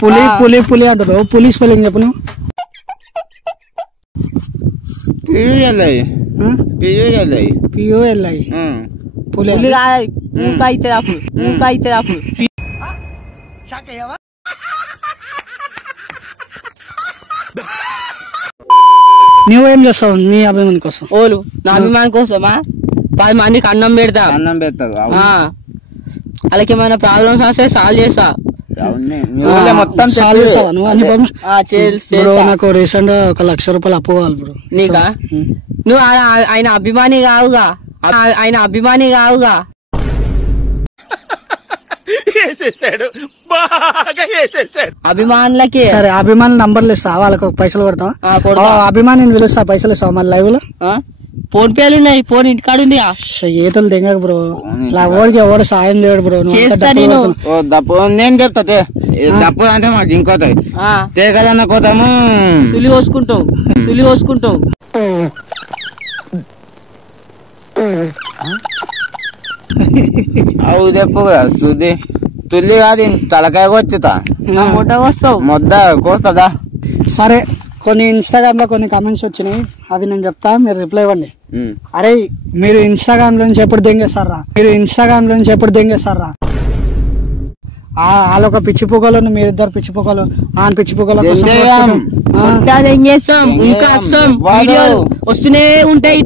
పులి పులి పులి అంటారు. పులి స్పెల్లింగ్ చెప్పు నువ్వు. PULI. పులి నువ్వేం చేస్తావు నీ అభిమాని కోసం? ఓలు నా అభిమాని కోసమా 10 మందికి అన్నం పెడతావు. వాళ్ళకి ఏమైనా ప్రాబ్లమ్స్ వస్తే సాల్వ్ చేస్తా. మొత్తం నాకు రీసెంట్ 1,00,000 రూపాయలు అప్పు కావాలి బ్రో. నీకా? నువ్వు ఆయన అభిమాని కావుగా. అభిమానులకి సరే అభిమాని నంబర్లు ఇస్తా, వాళ్ళకి పైసలు కొడతావా? అభిమానిని పిలుస్తా, పైసలు ఇస్తావు మళ్ళీ లైవ్ లో. ఫోన్ పేలు ఉన్నాయి, ఫోన్ ఇంటికాడ ఉంది. ఏతలు దిగక బ్రో, ఓడికి ఎవడు సాయం చేయడు బ్రో. నేను చెప్తా తప్పు అంటే మాకు ఇంకోతాయి తేగదన్న కోతాము. తులి కోసుకుంటావు. అవు చెప్పు శుద్ధి తుల్లి కాదు, తలకాయ కొచ్చుతా మొద్ద కోస్తుందా? సరే కొన్ని ఇన్స్టాగ్రామ్ లో కొన్ని కామెంట్స్ వచ్చినాయి, అవి నేను చెప్తా, మీరు రిప్లై ఇవ్వండి. అరే మీరు ఇన్స్టాగ్రామ్ నుంచి ఎప్పుడు దెంగేస్తారా? వాళ్ళొక పిచ్చి పొగలు, మీరిద్దరు పిచ్చి పొగలు, ఆన్ పిచ్చి పొగలు వస్తూనే ఉంటాయి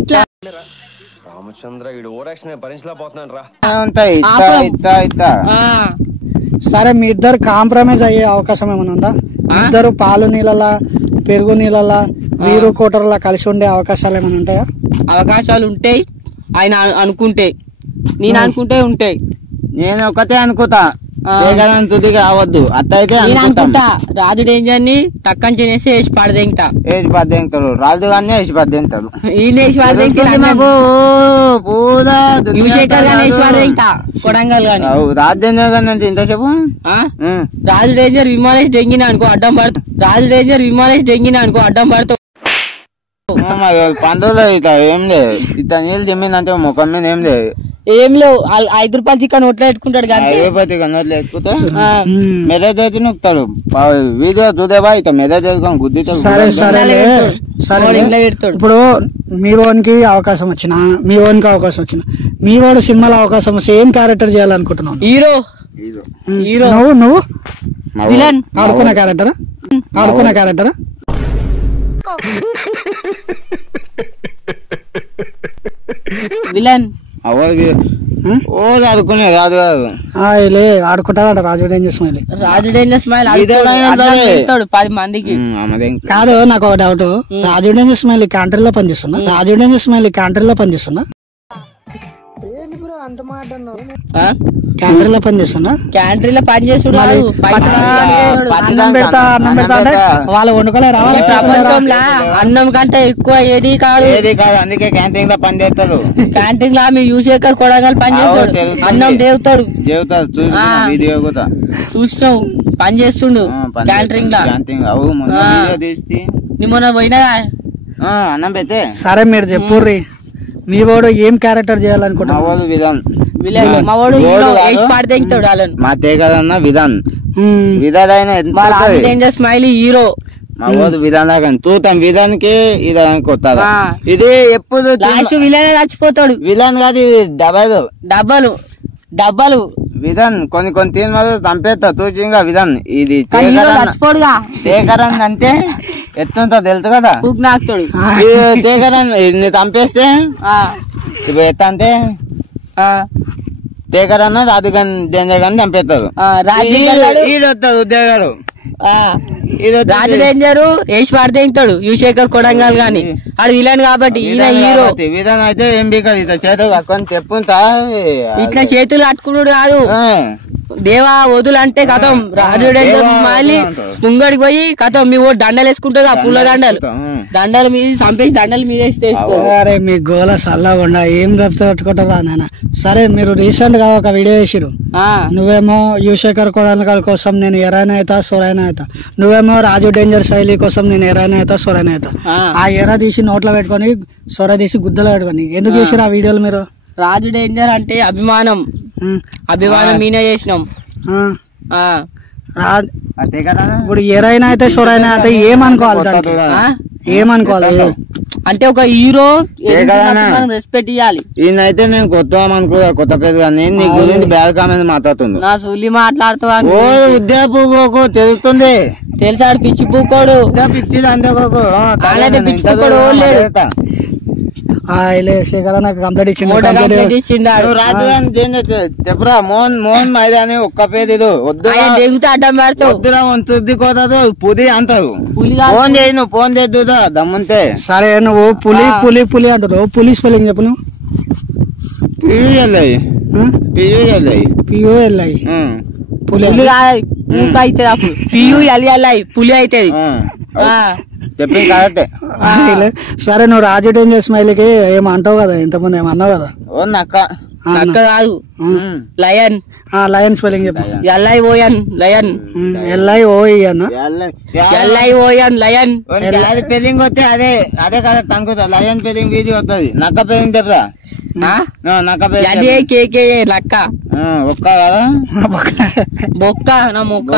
ఇట్లా. సరే మీ ఇద్దరు కాంప్రమైజ్ అయ్యే అవకాశం ఏమైనా ఉందా? ఇద్దరు పాలు నీళ్ళలా పెరుగు నీళ్ళలా వీరు కోటర్లా కలిసి ఉండే అవకాశాలు ఏమైనా ఉంటాయా? అవకాశాలు ఉంటాయి, ఆయన అనుకుంటే, నేను అనుకుంటే ఉంటాయి. నేను ఒకటే అనుకుంటా, తుదిగా అవద్దు అత్త అయితే అనుకుంటా. రాజు డేంజర్ ని తక్కని చేసి వేసి పడదేంటాడు, రాజు గానే వేసి పడదేంటాడు. కొడంగల్ గాని రాజేంద్ర గాని అంటే ఇంతసేపు రాజు డేంజర్ విమాలేసి డెంగిన అనుకో అడ్డం పడతావు. పందులో ఇట్లా ఏం లేదు, ఇట్లా నీళ్ళు చెమ్మిందంటే ముఖం మీద ఏం లేవు. 5 రూపాయలు చికెన్ నోట్లో పెట్టుకుంటాడు కానీ 5 రూపాయలు చికెన్ నోట్లో పెట్టుకుంటే మెరేజ్ అయితే నొక్కుతాడు. వీడియో చూదేవా ఇట్లా మెరేజ్ చేసుకొని గుద్దితాడు. ఇప్పుడు మీ ఓన్కి అవకాశం వచ్చినా, మీ వాడు సినిమాలో అవకాశం వస్తే ఏం క్యారెక్టర్ చేయాలనుకుంటున్నావు? హీరో. నువ్వు విలన్ ఆడుకున్న క్యారెక్టరా? విలన్ ఆడుకునే రాదు ఆడుకుంటాడు రాజు డేంజర్ స్మైల్. 10 మందికి కాదు. నాకు ఒక డౌట్, రాజు డేంజర్ స్మైల్ క్యాంటీన్ లో పనిచేస్తున్నా? క్యాంటీన్ లో పనిచేస్తున్నా? అన్నం పెడతా అంటే వాళ్ళు వండుకోలే రావాలి. ప్రపంచంలో అన్నం కంటే ఎక్కువ ఏది కాదు, అందుకే క్యాంటీన్ లో పని చేస్తాడు. క్యాంటీన్ లో మీ యూసేకర్ కొడగలు పని చేస్తాడు, అన్నం దేవుతాడు. చూసినావు పని చేస్తుండు క్యాంటీన్ లో. మొన్న పోయినా అన్నం పెడితే. సరే మీరు చెప్పుర్రి, మీ వాడు ఏం క్యారెక్టర్ చేయాలనుకుంటున్నా? మా తేగదన్న విధాన్ స్మైలీ హీరో. మా వాడు విధాన్ చూద్దాం, విధానికి ఇదానికి వస్తుందా? ఇది ఎప్పుడు విలన్ చచ్చిపోతాడు. విధాన్ కాదు, డబ్బాలు విధాన్ కొన్ని తీర్మాలు చంపేస్తా చూచింగా విధాన్. ఇది తేకరన్ అంటే ఎట్లుంటో తెలుసు కదా, తేకరన్ చంపేస్తే ఇప్పుడు ఎత్త అంటే తేకరన్న రాజుగాని డేంజర్ గాని చంపేస్తాడు. ఈడొస్తాడు ఉద్యోగాడు, రాజు డేంజర్ వేసి పడతాడు యువశేఖర్ కొడంగల్ గాని. ఆడు విలన్ కాబట్టి ఈయన హీరో. విధానం అయితే ఏం బీకాదు, ఇట్లా చేతులు కట్టుకొని చెప్పుంటా, ఇట్లా చేతులు కట్టుకున్నాడు కాదు. దేవా వదులు అంటే కథం రాజు డేంజర్ మళ్ళీ ముంగడికి పోయి కథం మీ ఓ దండలు వేసుకుంటుంది, ఆ పుల్ల దండలు మీద చంపేసి దండలు మీద అరే మీ గోల సల్లకుండా ఏం పట్టుకుంటారా నాన్న. సరే మీరు రీసెంట్ గా ఒక వీడియో వేసిరు, నువ్వేమో యువశేఖర్ కొడంగల్ కోసం నేను ఎరైనా అవుతా సొరైనా అవుతా, నువ్వేమో రాజు డేంజర్ శైలి కోసం నేను ఎరైనా అవుతా సొరైనా అవుతా. ఆ ఎర తీసి నోట్లో పెట్టుకొని సొర తీసి గుద్దలో పెట్టుకొని ఎందుకు చేసిరు ఆ వీడియోలు మీరు? రాజు డేంజర్ అంటే అభిమానం మీనే చేసినాం. అంతే కదా. ఇప్పుడు ఎరైనా అయితే షొరైనా అయితే ఏమనుకోవాలి దానికి? ఏమనుకోవాలి అంటే ఒక హీరో రెస్పెక్ట్ ఇవ్వాలి. ఈయనైతే నేను కొత్త అనుకో కొత్త పేరు కానీ నీ గురించి బ్యాడ్ కామెంట్ మాట్లాడుతుంది. నా సుల్లి మాట్లాడుతావా? ఉద్యోగ పూకోకు తెలుస్తుంది. తెలిసాడు పిచ్చి పూకోడు పిచ్చిది అంతే కోకు పిచ్చి పూకోడు శేఖర్ నాకు కంప్లీట్ ఇచ్చింది. రాజు చెప్పురా మోహన్ మైదాని ఒక్క పేరు ఇది వద్దురా అడ్డం పెడతావు వద్దురా వంతుద్ది కోతదు పుది అంటారు. ఫోన్ చేయి నువ్వు ఫోన్ చేద్దుదా దమ్ముంటే. సరే నువ్వు పులి పులి పులి అంటారు. పులి స్పెల్లింగ్ చెప్పు నువ్వు. పియుఎల్ఐ పియుఎల్ఐ పులి అవుతుంది అప్పుడు పియుఎల్ఐ పులి అవుతుంది. చెప్పింది కరెక్టే. సరే నువ్వు రాజు డేంజర్ స్మైల్కి ఏమంటావు కదా, ఇంతకుముందు ఏమన్నావు కదా. ఓ నక్క నక్క కాదు లయన్. లయన్ స్పెల్లింగ్ చెప్పు. LION lion. LION lion. అది పెరింగ్ వస్తే అదే అదే కదా అనుకుంటా. లయన్ పెరింగ్ ఇది వస్తుంది. నక్క పెరింగ్ చెప్తా. నక్క పెరింగ్ కేకే నక్క ఒక్క కదా బొక్క నా మొక్క.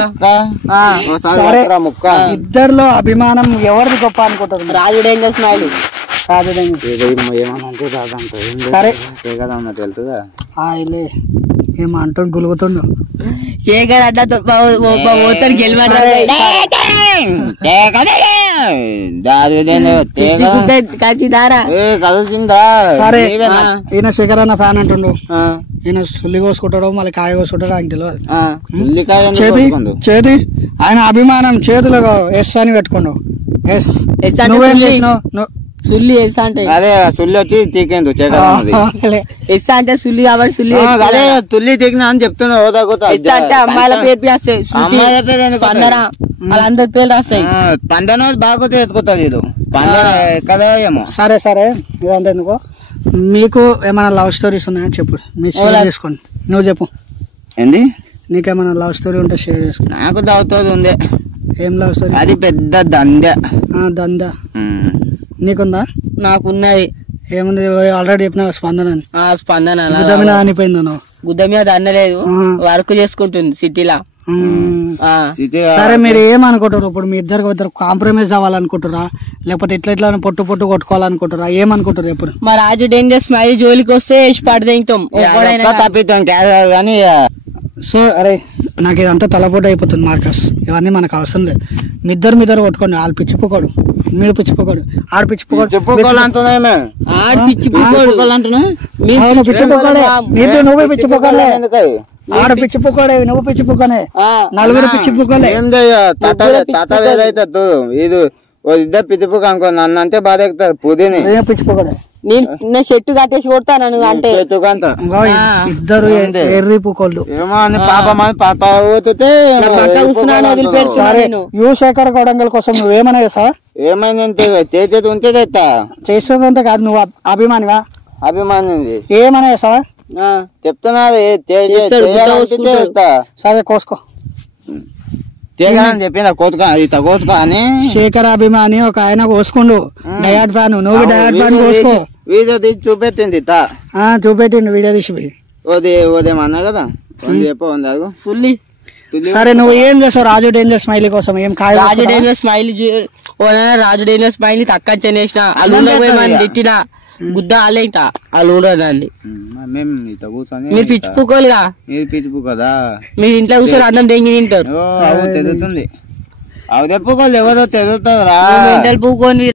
ముక్క ఇద్దరిలో అభిమానం ఎవరిది గొప్ప అనుకుంటారు? రాజు డేంజర్ స్మైల్. సరే వెళ్తుందా ఏమంటుండు గులుగుతుండు శేఖర్ అట్లా గెలవడం సరే ఈయన శేఖర్ అన్న ఫ్యాన్ అంటుండు. ఈయన సుల్లి కోసుకుంటాడో మళ్ళీ కాయ కోసుకుంటాడో ఆయనకు తెలియదు. చేతి ఆయన అభిమానం చేతిలో ఎస్ అని పెట్టుకోండు. ఎస్ నువ్వేం చేసినావు? సుల్లి ఎస్ అంటే అదే సుల్లి వచ్చి తీకేందు ఎస్ అంటే సుల్లి కాబట్టి సుల్లి అదే తుల్లి తీకినా అని చెప్తున్నా. ఎస్ అంటే అమ్మాయిల పేరు రాస్తాయి. అమ్మాయిల పేరు వాళ్ళందరి పేర్లు రాస్తాయి. పందన బాగా ఎత్తుకుతుంది ఇది కదా ఏమో. సరే సరే ఇదంతా ఎందుకో. మీకు ఏమైనా లవ్ స్టోరీస్ ఉన్నాయా చెప్పు. మీరు షేర్ చేసుకోండి. నువ్వు చెప్పు. ఏంది నీకేమైనా లవ్ స్టోరీ ఉంటే షేర్ చేసుకో. నాకు దవుతుంది ఉంది. ఏం లవ్ స్టోరీ? అది పెద్ద దందా. దందా నీకుందా? నాకున్నది. ఏముంది? ఆల్రెడీ చెప్పిన స్పందన. స్పందన గుద్ద మీద అనిపోయింది. నువ్వు గుద్ద మీద అనలేదు, వర్క్ చేసుకుంటుంది సిటీలా. సరే మీరు ఏమనుకుంటారు ఇప్పుడు? మీ ఇద్దరు కాంప్రమైజ్ అవ్వాలనుకుంటారా లేకపోతే ఇట్లా ఇట్లా పొట్టు పొట్టు కొట్టుకోవాలనుకుంటారా? ఏమనుకుంటారు ఎప్పుడు? మా రాజు డేంజర్ స్మైల్ జోలికి వస్తే పడదేంటాం తప్పిస్తాం కానీ. సో అరే నాకు ఇదంతా తలపోటు అయిపోతుంది మార్కస్. ఇవన్నీ మనకు అవసరం లేదు. మీ ఇద్దరు కొట్టుకోండి. వాళ్ళు పిచ్చిపోకోడు, మీరు పిచ్చిపోకోడు, ఆడు పిచ్చిపోకోడు. పిచ్చిపోకోడే నీతో నువ్వే పిచ్చిపోకోలే. ఆడ పిచ్చిపోకోడే నువ్వు పిచ్చిపోకోనే. నలుగురు పిచ్చిపోకోలే. తాత ఏదైతే ఇది ఇద్దరు పిచ్చిపోక అనుకో నన్ను అంటే బాధ ఎక్కుతారు. పుదీని పిచ్చిపోకోడే. నేను చెట్టు కట్టేసి కొడతాను అంటే ఇద్దరు ఎర్రి పుకోళ్ళు. ఏమో అని పాపం అని పాత యువశేఖర్ కొడంగల్ కోసం నువ్వేమన్నా చేస్తావా? ఏమైందంటే చేసేది ఉంటే తెస్తా. చేసేదంతా కాదు. నువ్వు అభిమానివా? అభిమాని ఏమన్నా చేస్తావా? చెప్తున్నా సరే కోసుకో అని చెప్పిందా కోతుకా ఇత కోతుకా అని. శేఖర్ అభిమాని ఒక ఆయన కోసుకుండు. డయాడ్ ఫ్యాన్. నువ్వు డయాడ్ ఫ్యాన్ కోసుకో. వీడియో తీసి చూపెట్టింది. చూపెట్టిండు వీడియో తీసి. ఉదయమన్నా కదా చెప్పు. సరే నువ్వు ఏం చేస్తావు రాజు డేంజర్ స్మైలీ కోసం? ఏం కాదు. రాజు డేంజర్ స్మైలీ రాజు డేంజర్ స్మైలీ తక్కువ చేసిన తిట్టిన గుద్ద ఆలే ఇంకా వాళ్ళు ఉండదండి. మీరు పిచ్చిపోకోలేగా. మీరు పిచ్చిపోకదా? మీరు ఇంట్లో కూర్చొని అన్నం దెంగి తింటారు. తెలుస్తుంది. అవి తెప్పుకోలేదు ఎవరో తెలుస్తుందా? పూకొని